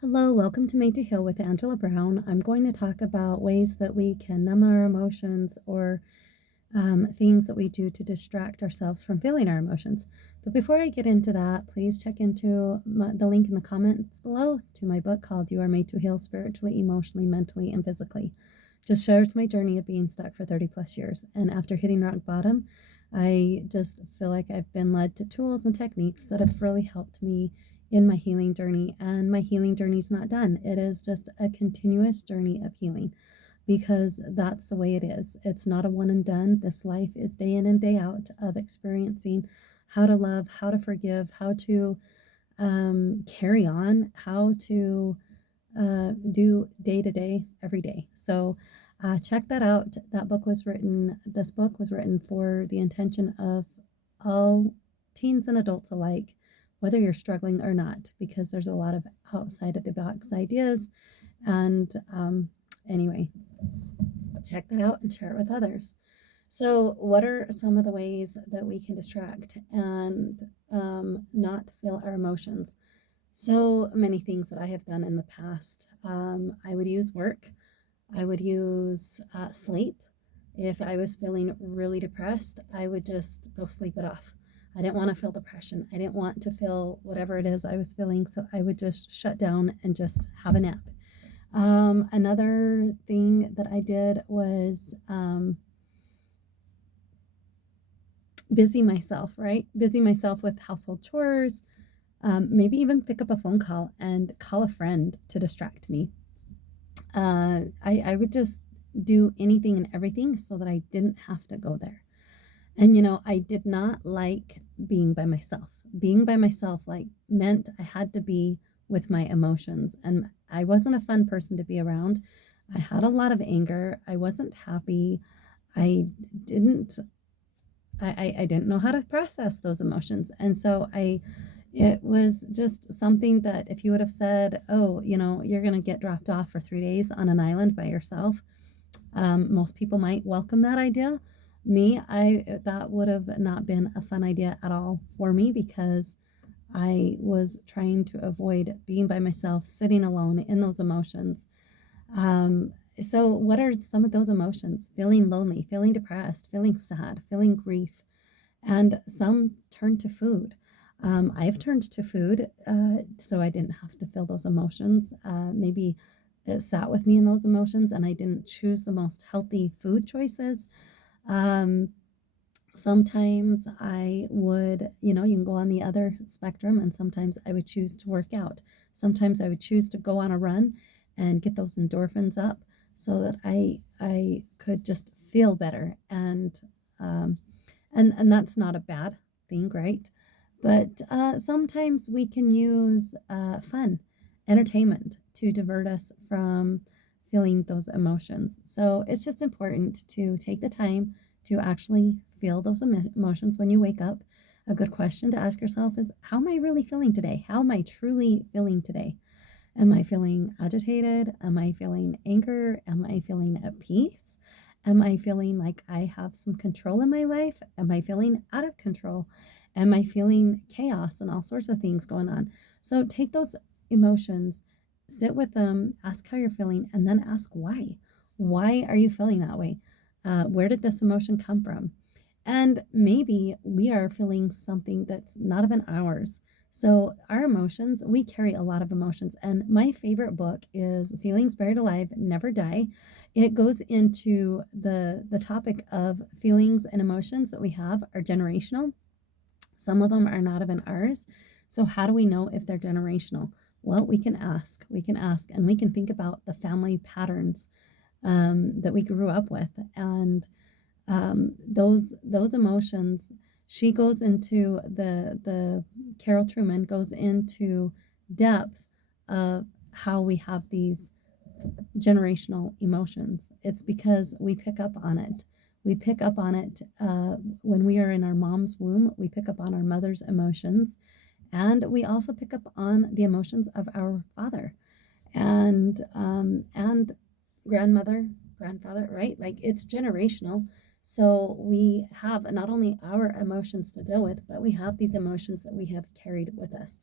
Hello, welcome to Made to Heal with Angela Brown. I'm going to talk about ways that we can numb our emotions or things that we do to distract ourselves from feeling our emotions. But before I get into that, please check into the link in the comments below to my book called You Are Made to Heal Spiritually, Emotionally, Mentally, and Physically. Just shares my journey of being stuck for 30 plus years. And after hitting rock bottom, I just feel like I've been led to tools and techniques that have really helped me in my healing journey. And my healing journey is not done. It is just a continuous journey of healing because that's the way it is. It's not a one and done. This life is day in and day out of experiencing how to love, how to forgive, how to carry on, how to do day to day, every day. So check that out. This book was written for the intention of all teens and adults alike, whether you're struggling or not, because there's a lot of outside of the box ideas. And anyway, check that out and share it with others. So, what are some of the ways that we can distract and not feel our emotions? So many things that I have done in the past. I would use work, I would use sleep. If I was feeling really depressed, I would just go sleep it off. I didn't want to feel depression. I didn't want to feel whatever it is I was feeling. So I would just shut down and just have a nap. Another thing that I did was busy myself, right? Busy myself with household chores, maybe even pick up a phone call and call a friend to distract me. I would just do anything and everything so that I didn't have to go there. And I did not like being by myself. Being by myself like meant I had to be with my emotions, and I wasn't a fun person to be around. I had a lot of anger. I wasn't happy. I didn't I didn't know how to process those emotions. And so it was just something that if you would have said, oh, you're going to get dropped off for 3 days on an island by yourself, most people might welcome that idea. That would have not been a fun idea at all for me because I was trying to avoid being by myself, sitting alone in those emotions. So, what are some of those emotions? Feeling lonely, feeling depressed, feeling sad, feeling grief, and some turn to food. I've turned to food so I didn't have to feel those emotions. Maybe it sat with me in those emotions and I didn't choose the most healthy food choices. Um, Sometimes I would, you can go on the other spectrum, and sometimes I would choose to work out. Sometimes I would choose to go on a run and get those endorphins up so that I could just feel better. And that's not a bad thing, right? But sometimes we can use fun, entertainment to divert us from feeling those emotions. So it's just important to take the time to actually feel those emotions when you wake up. A good question to ask yourself is, how am I really feeling today? How am I truly feeling today? Am I feeling agitated? Am I feeling anger? Am I feeling at peace? Am I feeling like I have some control in my life? Am I feeling out of control? Am I feeling chaos and all sorts of things going on? So take those emotions, sit with them, ask how you're feeling, and then ask why. Why are you feeling that way? Where did this emotion come from? And maybe we are feeling something that's not even ours. So, our emotions, we carry a lot of emotions. And my favorite book is Feelings Buried Alive, Never Die. It goes into the topic of feelings and emotions that we have are generational. Some of them are not even ours. So, how do we know if they're generational? Well, we can ask. We can ask, and we can think about the family patterns that we grew up with. And those emotions, she goes into the Carol Trueman goes into depth of how we have these generational emotions. It's because we pick up on it. We pick up on it when we are in our mom's womb. We pick up on our mother's emotions, and we also pick up on the emotions of our father and grandmother, grandfather, right? Like it's generational. So we have not only our emotions to deal with, but we have these emotions that we have carried with us.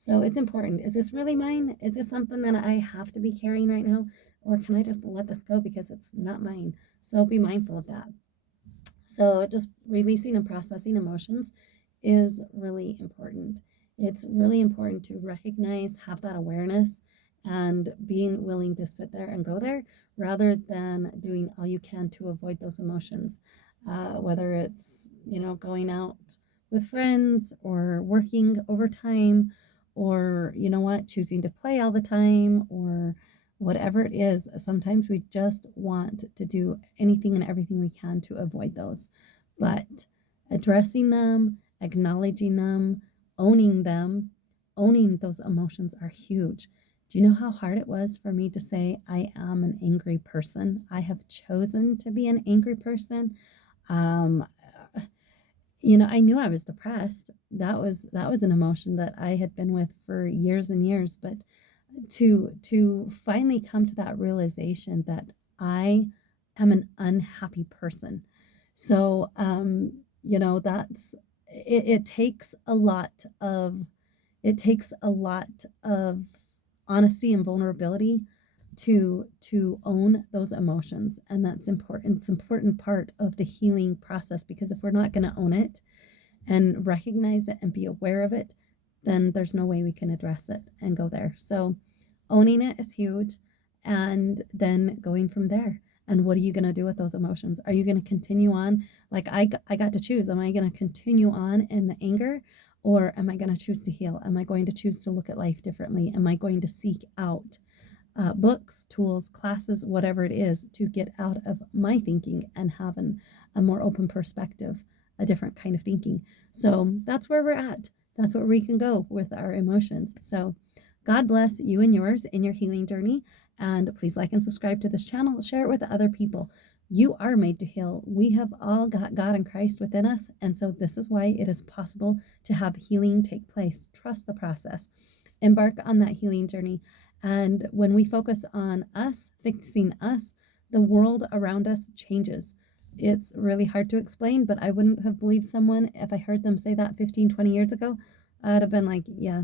So it's important. Is this really mine? Is this something that I have to be carrying right now? Or can I just let this go because it's not mine? So be mindful of that. So just releasing and processing emotions is really important. It's really important to recognize, have that awareness, and being willing to sit there and go there rather than doing all you can to avoid those emotions. Whether it's, going out with friends or working overtime or, choosing to play all the time or whatever it is, sometimes we just want to do anything and everything we can to avoid those. But addressing them, acknowledging them, owning those emotions are huge. Do you know how hard it was for me to say, I am an angry person? I have chosen to be an angry person. Um, I knew I was depressed. That was an emotion that I had been with for years and years, but to finally come to that realization that I am an unhappy person. So that's it takes a lot of honesty and vulnerability to own those emotions, and that's important. It's an important part of the healing process, because if we're not going to own it and recognize it and be aware of it, then there's no way we can address it and go there. So owning it is huge, and then going from there. And what are you going to do with those emotions? Are you going to continue on? Like I got to choose. Am I going to continue on in the anger, or am I going to choose to heal? Am I going to choose to look at life differently? Am I going to seek out books, tools, classes, whatever it is, to get out of my thinking and have a more open perspective, a different kind of thinking? So that's where we're at. That's where we can go with our emotions. So God bless you and yours in your healing journey. And please like and subscribe to this channel. Share it with other people. You are made to heal. We have all got God and Christ within us. And so this is why it is possible to have healing take place. Trust the process. Embark on that healing journey. And when we focus on us, fixing us, the world around us changes. It's really hard to explain, but I wouldn't have believed someone if I heard them say that 15, 20 years ago. I'd have been like, yeah,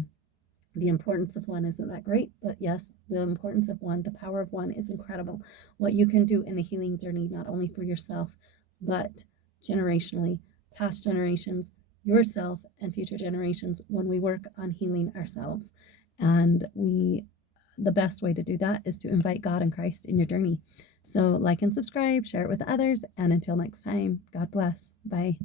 the importance of one isn't that great, but yes, the importance of one, the power of one is incredible. What you can do in the healing journey, not only for yourself, but generationally, past generations, yourself, and future generations when we work on healing ourselves. And the best way to do that is to invite God and Christ in your journey. So like and subscribe, share it with others, and until next time, God bless. Bye.